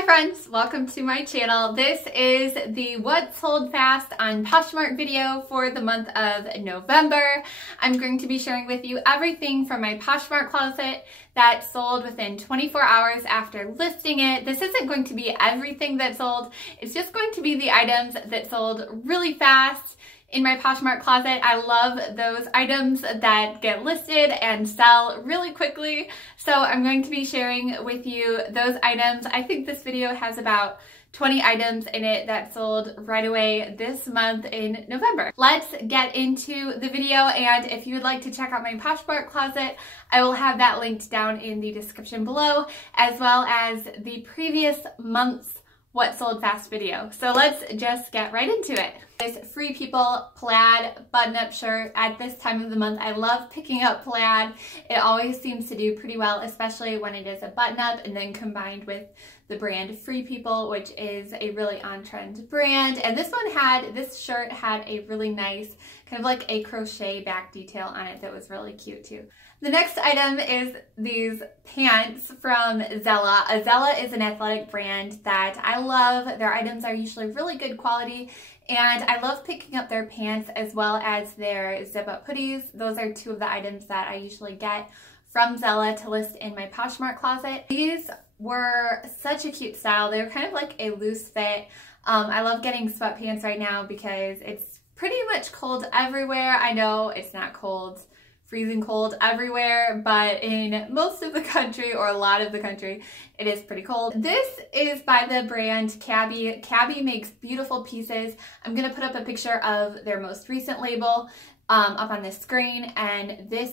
Hi friends, welcome to my channel. This is the What Sold Fast on Poshmark video for the month of November. I'm going to be sharing with you everything from my Poshmark closet that sold within 24 hours after listing it. This isn't going to be everything that sold, it's just going to be the items that sold really fast in my Poshmark closet. I love those items that get listed and sell really quickly. So I'm going to be sharing with you those items. I think this video has about 20 items in it that sold right away this month in November. Let's get into the video, and if you would like to check out my Poshmark closet, I will have that linked down in the description below, as well as the previous month's What Sold Fast video. So let's just get right into it. This Free People plaid button-up shirt at this time of the month. I love picking up plaid. It always seems to do pretty well, especially when it is a button-up and then combined with the brand Free People, which is a really on-trend brand. And this shirt had a really nice kind of like a crochet back detail on it that was really cute too. The next item is these pants from Zella. Zella is an athletic brand that I love. Their items are usually really good quality, and I love picking up their pants as well as their zip-up hoodies. Those are two of the items that I usually get from Zella to list in my Poshmark closet. These were such a cute style. They were kind of like a loose fit. I love getting sweatpants right now because it's pretty much cold everywhere. I know it's not cold, freezing cold everywhere, but in most of the country, or a lot of the country, it is pretty cold. This is by the brand Cabby. Cabby makes beautiful pieces. I'm gonna put up a picture of their most recent label up on the screen, and this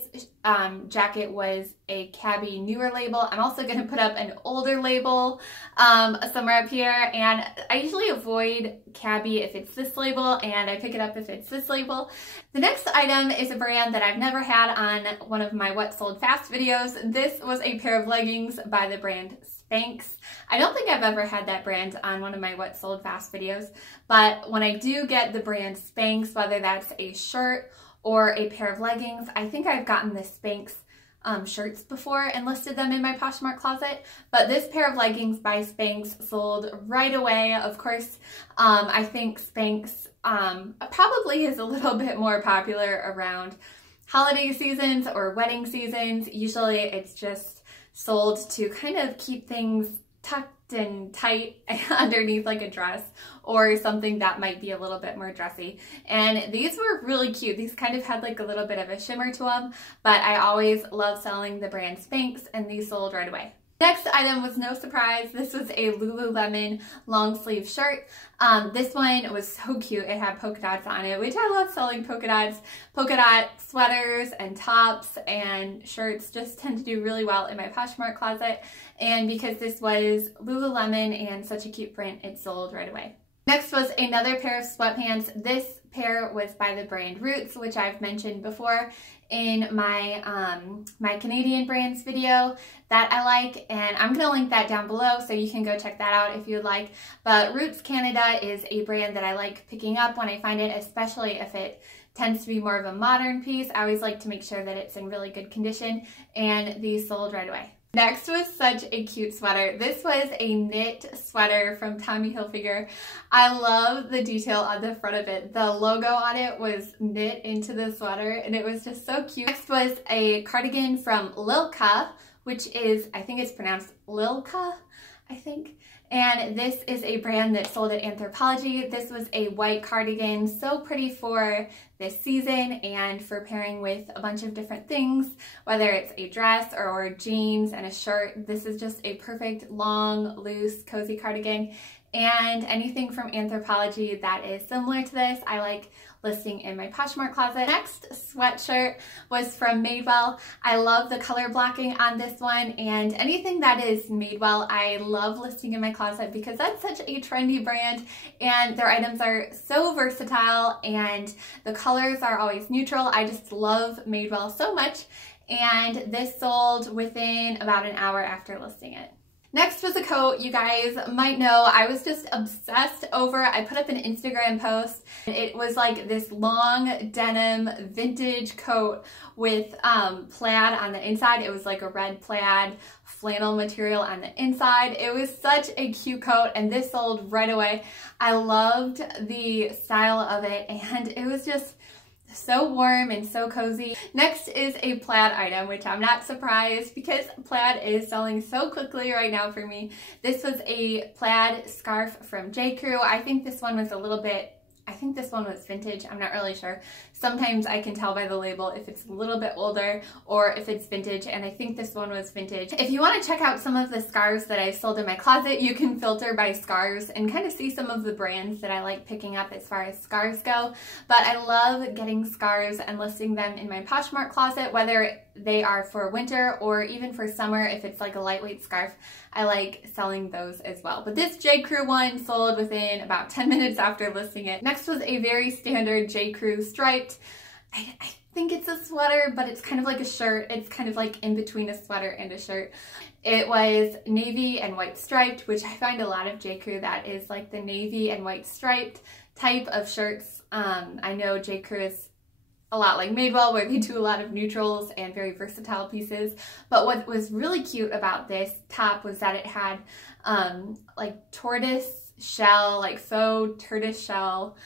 jacket was a Cabby newer label. I'm also going to put up an older label somewhere up here, and I usually avoid Cabby if it's this label, and I pick it up if it's this label. The next item is a brand that I've never had on one of my What Sold Fast videos. This was a pair of leggings by the brand Spanx. I don't think I've ever had that brand on one of my What Sold Fast videos, but when I do get the brand Spanx, whether that's a shirt or a pair of leggings, I think I've gotten the Spanx shirts before and listed them in my Poshmark closet, but this pair of leggings by Spanx sold right away. Of course, I think Spanx probably is a little bit more popular around holiday seasons or wedding seasons. Usually it's just sold to kind of keep things tucked and tight underneath like a dress or something that might be a little bit more dressy. And these were really cute. These kind of had like a little bit of a shimmer to them, but I always love selling the brand Spanx, and these sold right away. Next item was no surprise. This was a Lululemon long sleeve shirt. This one was so cute. It had polka dots on it, which I love selling polka dots. Polka dot sweaters and tops and shirts just tend to do really well in my Poshmark closet. And because this was Lululemon and such a cute print, it sold right away. Next was another pair of sweatpants. This pair was by the brand Roots, which I've mentioned before in my my Canadian brands video that I like, and I'm gonna link that down below so you can go check that out if you would like. But Roots Canada is a brand that I like picking up when I find it, especially if it tends to be more of a modern piece. I always like to make sure that it's in really good condition, and these sold right away. Next was such a cute sweater. This was a knit sweater from Tommy Hilfiger. I love the detail on the front of it. The logo on it was knit into the sweater, and it was just so cute. Next was a cardigan from Lilka, which is, I think it's pronounced Lilka, I think. And this is a brand that sold at Anthropologie. This was a white cardigan, so pretty for this season and for pairing with a bunch of different things, whether it's a dress or jeans and a shirt. This is just a perfect long, loose, cozy cardigan. And anything from Anthropologie that is similar to this, I like listing in my Poshmark closet. Next sweatshirt was from Madewell. I love the color blocking on this one, and anything that is Madewell I love listing in my closet because that's such a trendy brand, and their items are so versatile and the colors are always neutral. I just love Madewell so much, and this sold within about an hour after listing it. Next was a coat. You guys might know I was just obsessed over. I put up an Instagram post. It was like this long denim vintage coat with plaid on the inside. It was like a red plaid flannel material on the inside. It was such a cute coat, and this sold right away. I loved the style of it, and it was just so warm and so cozy. Next is a plaid item, which I'm not surprised because plaid is selling so quickly right now for me. This was a plaid scarf from J. Crew. I think this one was vintage. I'm not really sure. Sometimes I can tell by the label if it's a little bit older or if it's vintage, and I think this one was vintage. If you want to check out some of the scarves that I sold in my closet, you can filter by scarves and kind of see some of the brands that I like picking up as far as scarves go. But I love getting scarves and listing them in my Poshmark closet, whether they are for winter or even for summer. If it's like a lightweight scarf, I like selling those as well. But this J. Crew one sold within about 10 minutes after listing it. Next was a very standard J. Crew striped. I think it's a sweater, but it's kind of like a shirt. It's kind of like in between a sweater and a shirt. It was navy and white striped, which I find a lot of J. Crew that is like the navy and white striped type of shirts. I know J. Crew is a lot like Madewell, where they do a lot of neutrals and very versatile pieces. But what was really cute about this top was that it had like tortoise shell, like faux tortoise shell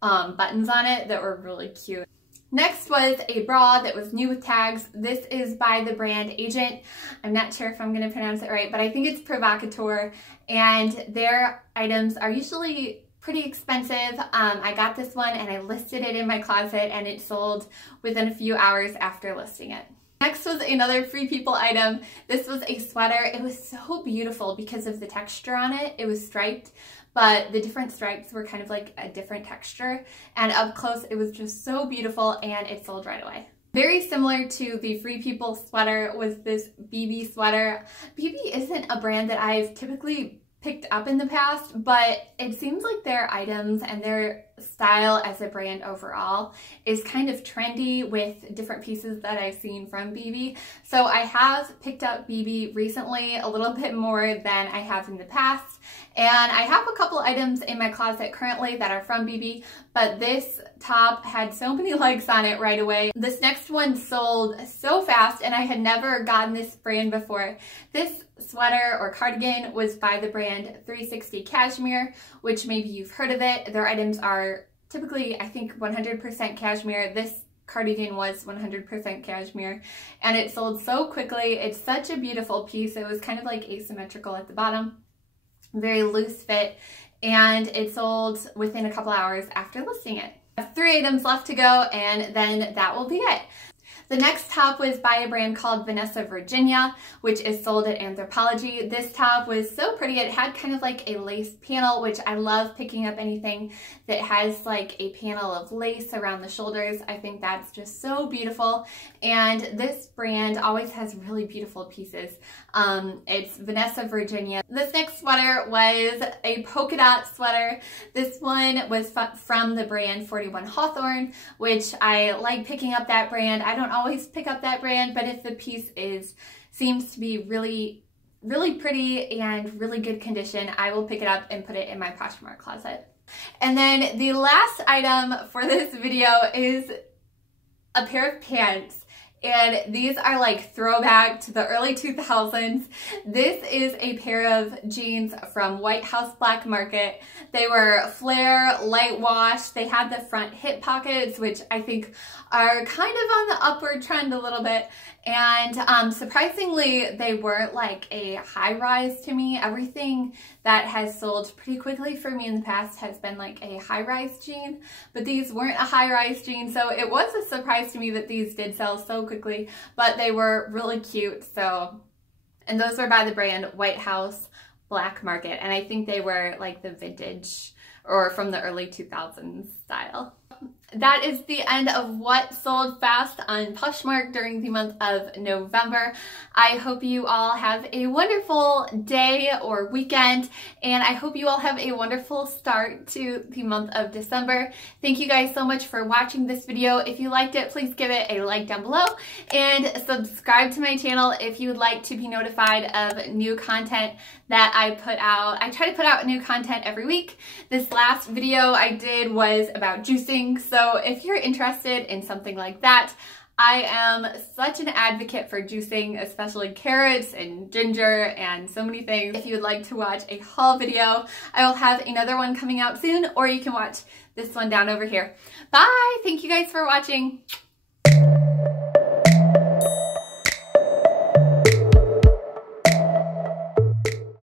buttons on it that were really cute. Next was a bra that was new with tags. This is by the brand Agent. I'm not sure if I'm going to pronounce it right, but I think it's Provocateur, and their items are usually pretty expensive. I got this one and I listed it in my closet, and it sold within a few hours after listing it. Next was another Free People item. This was a sweater. It was so beautiful because of the texture on it. It was striped, but the different stripes were kind of like a different texture, and up close it was just so beautiful, and it sold right away. Very similar to the Free People sweater was this Bibi sweater. Bibi isn't a brand that I've typically picked up in the past, but it seems like their items and their style as a brand overall is kind of trendy with different pieces that I've seen from Bibi. So I have picked up Bibi recently a little bit more than I have in the past, and I have a couple items in my closet currently that are from Bibi, but this top had so many likes on it right away. This next one sold so fast, and I had never gotten this brand before. This sweater or cardigan was by the brand 360 Cashmere, which maybe you've heard of it. Their items are typically, I think, 100% cashmere. This cardigan was 100% cashmere, and it sold so quickly. It's such a beautiful piece. It was kind of like asymmetrical at the bottom, very loose fit, and it sold within a couple hours after listing it. I have 3 items left to go, and then that will be it. The next top was by a brand called Vanessa Virginia, which is sold at Anthropologie. This top was so pretty. It had kind of like a lace panel, which I love picking up anything that has like a panel of lace around the shoulders. I think that's just so beautiful. And this brand always has really beautiful pieces. It's Vanessa Virginia. This next sweater was a polka dot sweater. This one was from the brand 41 Hawthorne, which I like picking up that brand. I don't always pick up that brand, but if the piece seems to be really pretty and really good condition, I will pick it up and put it in my Poshmark closet. And then the last item for this video is a pair of pants. And these are like throwback to the early 2000s. This is a pair of jeans from White House Black Market. They were flare, light wash. They had the front hip pockets, which I think are kind of on the upward trend a little bit. And surprisingly, they weren't like a high rise to me. Everything that has sold pretty quickly for me in the past has been like a high rise jean, but these weren't a high rise jean. So it was a surprise to me that these did sell so quickly, but they were really cute. So, and those were by the brand White House Black Market. And I think they were like the vintage or from the early 2000s style. That is the end of what sold fast on Poshmark during the month of November. I hope you all have a wonderful day or weekend, and I hope you all have a wonderful start to the month of December. Thank you guys so much for watching this video. If you liked it, please give it a like down below and subscribe to my channel if you would like to be notified of new content that I put out. I try to put out new content every week. This last video I did was about juicing, so if you're interested in something like that, I am such an advocate for juicing, especially carrots and ginger and so many things. If you would like to watch a haul video, I will have another one coming out soon, or you can watch this one down over here. Bye! Thank you guys for watching.